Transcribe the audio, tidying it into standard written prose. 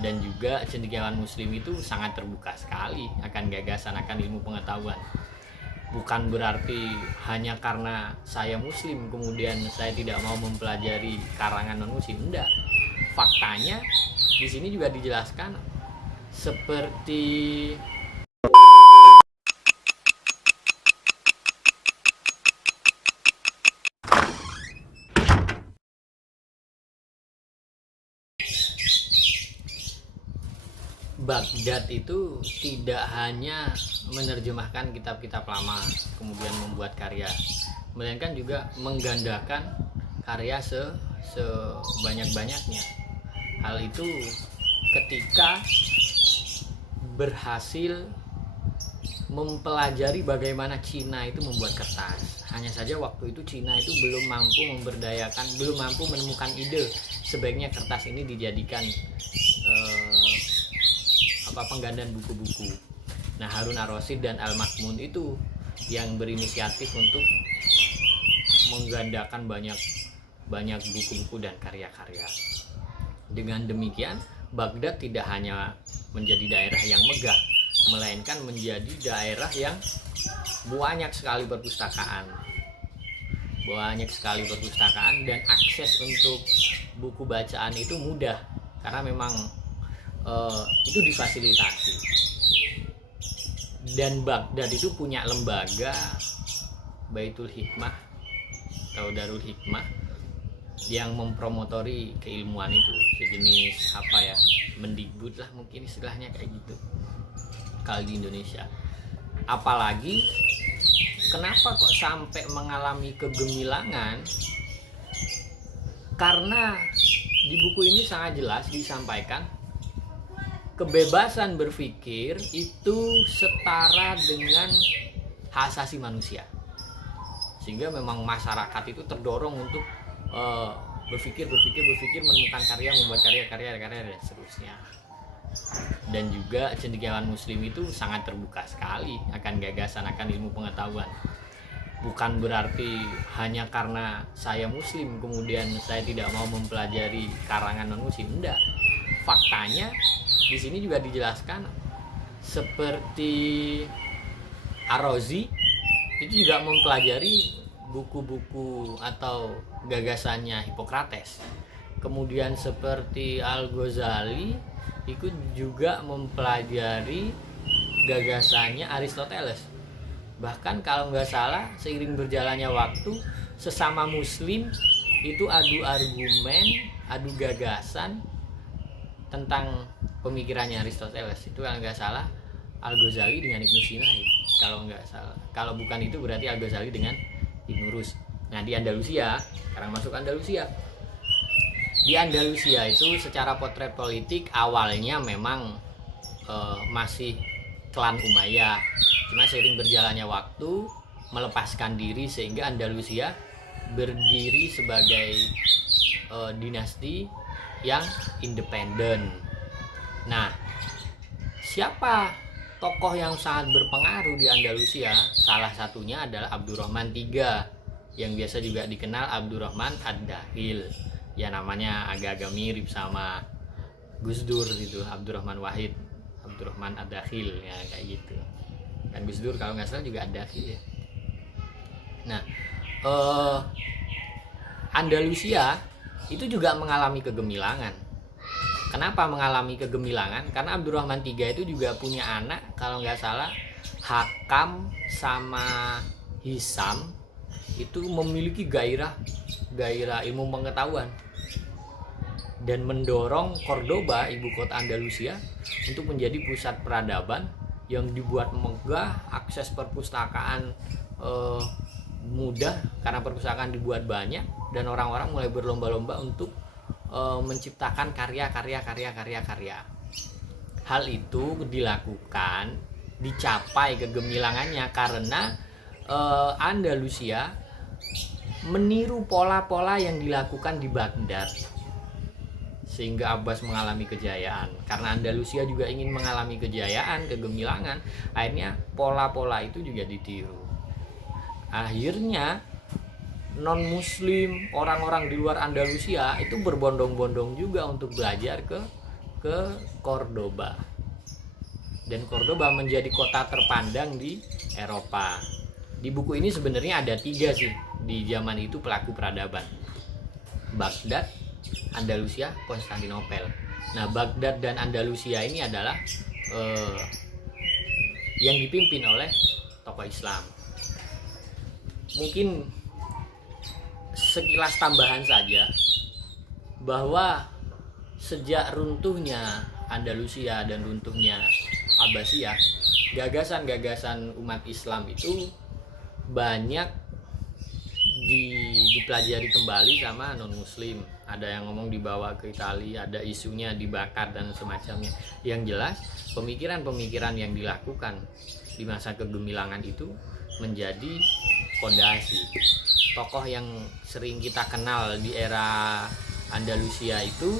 dan juga cendekiawan muslim itu sangat terbuka sekali akan gagasan, akan ilmu pengetahuan. Bukan berarti hanya karena saya muslim kemudian saya tidak mau mempelajari karangan non muslim, enggak. Faktanya di sini juga dijelaskan seperti Baghdad itu tidak hanya menerjemahkan kitab-kitab lama kemudian membuat karya, melainkan juga menggandakan karya sebanyak-banyaknya. Hal itu ketika berhasil mempelajari bagaimana Cina itu membuat kertas. Hanya saja waktu itu Cina itu belum mampu memberdayakan, belum mampu menemukan ide sebaiknya kertas ini dijadikan penggandaan buku-buku. Nah, Harun ar-Rasyid dan Al-Makmun itu yang berinisiatif untuk menggandakan banyak buku-buku dan karya-karya. Dengan demikian, Baghdad tidak hanya menjadi daerah yang megah, melainkan menjadi daerah yang banyak sekali perpustakaan. Dan akses untuk buku bacaan itu mudah karena memang itu difasilitasi. Dan Baghdad itu punya lembaga Baitul Hikmah atau Darul Hikmah yang mempromotori keilmuan itu, sejenis Mendikbud lah mungkin istilahnya kayak gitu kalau di Indonesia. Apalagi kenapa kok sampai mengalami kegemilangan, karena di buku ini sangat jelas disampaikan kebebasan berpikir itu setara dengan hak asasi manusia, sehingga memang masyarakat itu terdorong untuk berpikir, menemukan karya, membuat karya dan seterusnya. Dan juga cendekiawan muslim itu sangat terbuka sekali akan gagasan, akan ilmu pengetahuan. Bukan berarti hanya karena saya muslim kemudian saya tidak mau mempelajari karangan non muslim, enggak. Faktanya di sini juga dijelaskan seperti Ar-Razi itu juga mempelajari buku-buku atau gagasannya Hippocrates. Kemudian seperti Al-Ghazali itu juga mempelajari gagasannya Aristoteles. Bahkan kalau nggak salah, seiring berjalannya waktu, sesama muslim itu adu argumen, adu gagasan tentang pemikirannya Aristoteles. Itu kalau nggak salah Al-Ghazali dengan Ibnu Sina ya, kalau nggak salah. Kalau bukan itu berarti Al-Ghazali dengan Ibnu Rus. Nah, di Andalusia, sekarang masuk Andalusia. Di Andalusia itu secara potret politik awalnya memang masih klan Umayyah. Cuma seiring berjalannya waktu melepaskan diri sehingga Andalusia berdiri sebagai dinasti yang independen. Nah, siapa tokoh yang sangat berpengaruh di Andalusia? Salah satunya adalah Abdurrahman III, yang biasa juga dikenal Abdurrahman Ad-Dakhil. Ya, namanya agak-agak mirip sama Gus Dur itu, Abdurrahman Wahid, Abdurrahman Ad-Dakhil ya, kayak gitu. Dan Gus Dur kalau nggak salah juga Ad-Dakhil ya. Nah, Andalusia itu juga mengalami kegemilangan. Kenapa mengalami kegemilangan? Karena Abdurrahman III itu juga punya anak, kalau nggak salah Hakam sama Hisam itu memiliki gairah ilmu pengetahuan dan mendorong Cordoba, ibu kota Andalusia, untuk menjadi pusat peradaban yang dibuat megah, akses perpustakaan mudah karena perpustakaan dibuat banyak dan orang-orang mulai berlomba-lomba untuk menciptakan karya. Hal itu dilakukan, dicapai kegemilangannya karena Andalusia meniru pola-pola yang dilakukan di Baghdad, sehingga Abbas mengalami kejayaan. Karena Andalusia juga ingin mengalami kejayaan, kegemilangan, akhirnya pola-pola itu juga ditiru. Akhirnya non-muslim, orang-orang di luar Andalusia itu berbondong-bondong juga untuk belajar ke ke Cordoba. Dan Cordoba menjadi kota terpandang di Eropa. Di buku ini sebenarnya ada 3 sih di zaman itu pelaku peradaban: Baghdad, Andalusia, Konstantinopel. Nah, Baghdad dan Andalusia ini adalah yang dipimpin oleh tokoh Islam. Mungkin sekilas tambahan saja bahwa sejak runtuhnya Andalusia dan runtuhnya Abbasiyah, gagasan-gagasan umat Islam itu banyak dipelajari kembali sama non-muslim. Ada yang ngomong dibawa ke Italia, ada isunya dibakar dan semacamnya. Yang jelas pemikiran-pemikiran yang dilakukan di masa kegemilangan itu menjadi fondasi. Tokoh yang sering kita kenal di era Andalusia itu